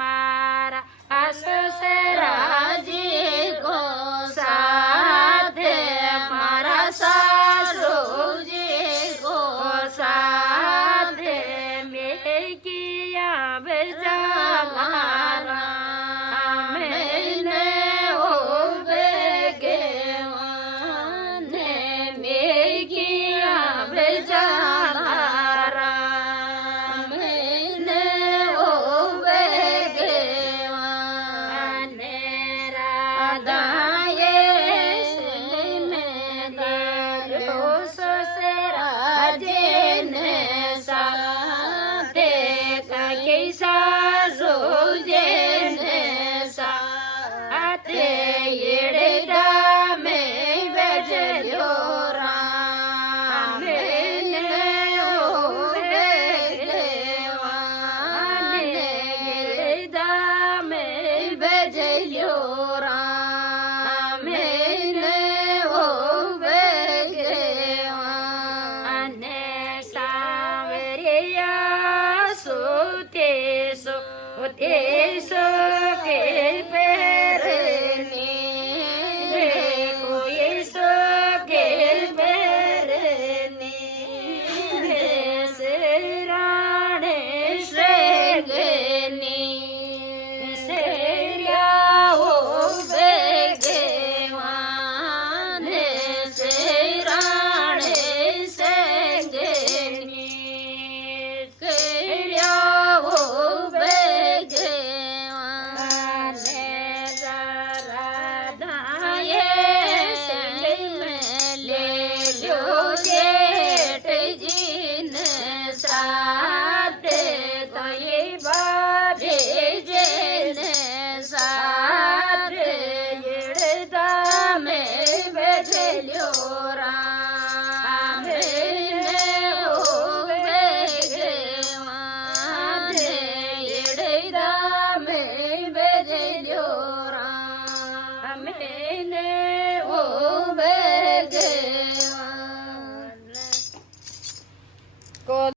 મારા સસરાજી કો સાથે મારા સાસુજી કો સાથે મેં કિયા બેજા મારા મેને ઓબે ગેવાને મેં કિયા બેજા મારા મેને ઓબે ગેવાને રાધાએ સેને દારો સસરાજીને સાથે તાકી સાસુજીને સાથે એડેડા મેં બેજલ્યો રામ મેને ઓબે ગેવાને એડેડા મેં બેજલ્યો રામ મેને ઓબે ગેવાને સાવરિયા સુતે સો કે